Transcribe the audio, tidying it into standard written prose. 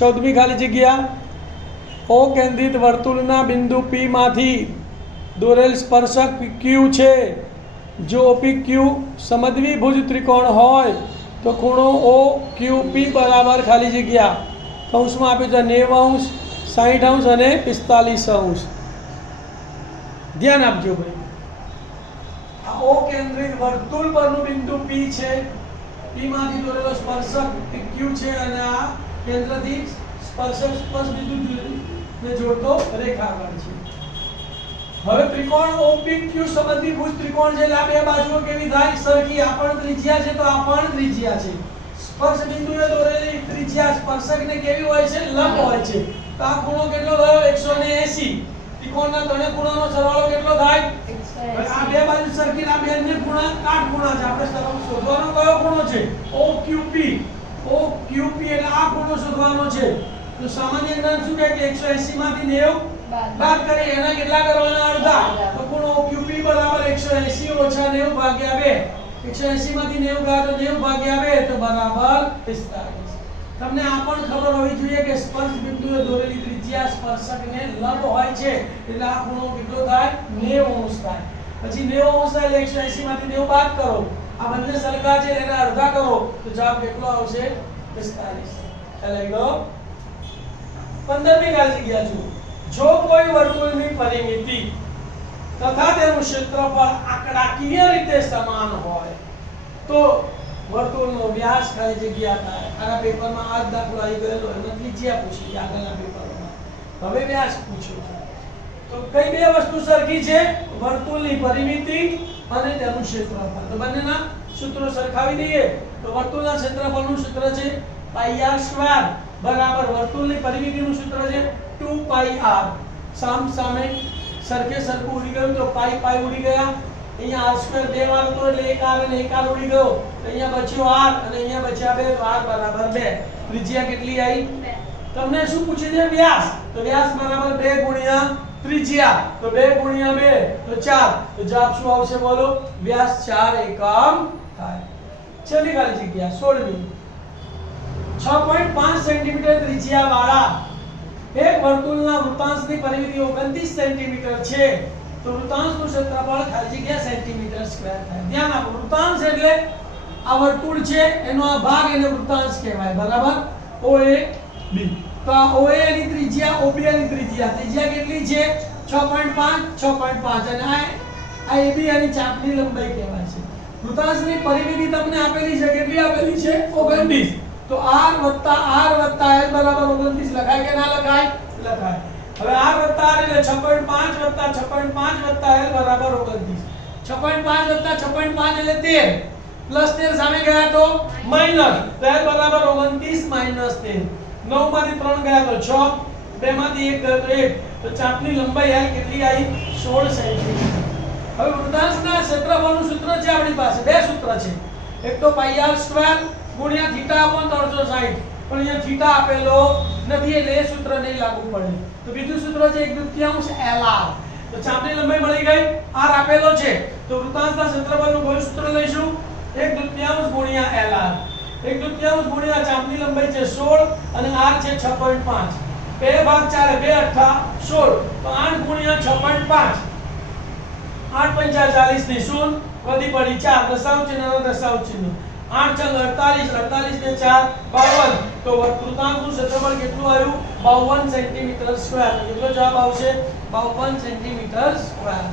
14મી ખાલી જગ્યા ઓ કેન્દ્રિત વર્તુળના બિંદુ P માંથી દોરેલ સ્પર્શક Q છે જો OPQ સમદ્વિભુજ ત્રિકોણ હોય તો ખૂણો OQP બરાબર ખાલી જગ્યા કૌંસમાં આપ્યું છે 90 અંશ 60 અંશ અને 45 અંશ ધ્યાન આપજો ભાઈ આ ઓ કેન્દ્રિત વર્તુળ પરનું બિંદુ P છે P માંથી દોરેલો સ્પર્શક Q છે અને આ કેન્દ્રથી સ્પર્શક સ્પર્શ બિંદુ ને જોડતો રેખાખંડ છે હવે ત્રિકોણ OPQ સમદ્વિભુજ ત્રિકોણ છે એટલે આ બે બાજુઓ કેવી થાય સરખી આ પણ ત્રિજ્યા છે તો આ પણ ત્રિજ્યા છે સ્પર્શ બિંદુએ દોરેલી ત્રિજ્યા સ્પર્શકને કેવી હોય છે લંબ હોય છે તો આ ખૂણો કેટલો થયો 180 ત્રિકોણના ત્રણે ખૂણાનો સરવાળો કેટલો થાય 180 આ બે બાજુ સરખી આ બેને ખૂણા કાટખૂણા છે આપણે શોધવાનો કયો ખૂણો છે OQP એટલે આ ખૂણો શોધવાનો છે તો સામાન્ય જ્ઞાન શું કહે કે 180 માંથી 90 બાદ કરીએ એના કેટલા કરવાના અડધા તો ખૂણો OQP બરાબર 180 ઓછા 90 ભાગ્યા 2 180 માંથી 90 ગયા તો 90 ભાગ્યા 2 તો બરાબર 45 તમને આ પણ ખબર હોવી જોઈએ કે સ્પર્શ બિંદુએ દોરેલી ત્રિજ્યા સ્પર્શકને લંબ હોય છે એટલે આ ખૂણો કેટલો થાય 90 અંશ થાય પછી 90 અંશ થાય એટલે 180 માંથી 90 બાદ કરો આ બંને સરખા છે એને અડધા કરો તો જવાબ કેટલો આવશે 45 ચાલે ગયો 15મી ખાલી જગ્યા જુઓ જો કોઈ વર્તુળની પરિમિતિ તથા તેનું ક્ષેત્રફળ આંકડાકીય રીતે સમાન હોય તો વર્તુળનો વ્યાસ ખાલી જગ્યા થાય આના પેપરમાં આ જ દાખલો આવી ગયેલો એમાં ત્રિજ્યા પૂછી આગળના પેપરમાં હવે વ્યાસ પૂછ્યો છે તો કઈ બે વસ્તુ સરખી છે વર્તુળની પરિમિતિ અને તેનું ક્ષેત્રફળ તો બંનેના સૂત્રો સરખાવી દઈએ તો વર્તુળના ક્ષેત્રફળનું સૂત્ર છે πr² બરાબર વર્તુળની પરિમિતિનું સૂત્ર છે 2πr સામે સરખે સરખું ઉડી ગયું તો પાઈ ઉડી ગયા અહીંયા r² બે વાર હતો એટલે એક r અને એક r ઉડી ગયો તો અહીંયા બચ્યો r અને અહીંયા બચ્યા 2 તો r બરાબર 2 ત્રિજ્યા કેટલી આવી 2 તમને શું પૂછે છે વ્યાસ તો વ્યાસ બરાબર 2 ગુણ્યા ત્રિજ્યા તો 2 ગુણ્યા 2 તો 4 તો જવાબ શું આવશે બોલો વ્યાસ 4 એકમ થાય છેલ્લી ખાલી જગ્યા 16મી 6.5 સેન્ટીમીટર ત્રિજ્યા વાળા એક વર્તુળના વૃત્તાંશની પરિમિતિ 29 સેન્ટીમીટર છે તો વૃત્તાંશનું ક્ષેત્રફળ ખાલી જગ્યા સેન્ટીમીટર સ્ક્વેર થાય ધ્યાન આપો વૃત્તાંશ એટલે આ વર્તુળ છે એનો આ ભાગ એને વૃત્તાંશ કહેવાય બરાબર OAB તો આ OA ની ત્રિજ્યા OB ની ત્રિજ્યા કેટલી છે 6.5 અને આ AB ની ચાપની લંબાઈ કહેવાય છે વૃત્તાંશની પરિમિતિ તમને આપેલી છે કેટલી આપેલી છે 29 તો r l બરાબર 29 લખાય કે ના લખાય લખાય હવે r r એટલે 6.5 l બરાબર 29 6.5 એટલે 13 પ્લસ 13 સામે ગયા તો માઈનસ તો l બરાબર 29 માઈનસ 13 9 માંથી 3 ગયા તો 6 2 માંથી 1 ગયો તો 1 તો ચાપની લંબાઈ l કેટલી આવી 16 સેન્ટીમીટર હવે વૃત્તાંશના ક્ષેત્રફળનું સૂત્ર છે આપણી પાસે બે સૂત્ર છે એક તો πr² ગુણ્યા થીટા upon 360 પણ અહીંયા થીટા આપેલો નથી એટલે એ સૂત્ર નહીં લાગુ પડે તો બીજું સૂત્ર છે 1/2 LR તો ચાપની લંબાઈ મળી ગઈ r આપેલો છે તો વૃત્તાંશના ક્ષેત્રફળનું કોઈ સૂત્ર લઈશું 1/2 ગુણ્યા LR 1/2 ગુણ્યા ચાપની લંબાઈ છે 16 અને r છે 6.5 2 ભાગ 4 2 8 16 તો 8 ગુણ્યા 6.5 8 5 40 ની શૂન્ય વધી પડી 4 દશાંશ ચિહ્ન 8 ચંગ 48 ને 4 52 તો વૃત્તાંશનું ક્ષેત્રફળ કેટલું આવ્યું 52 સેન્ટીમીટર સ્ક્વેર કેટલો જવાબ આવશે 52 સેન્ટીમીટર સ્ક્વેર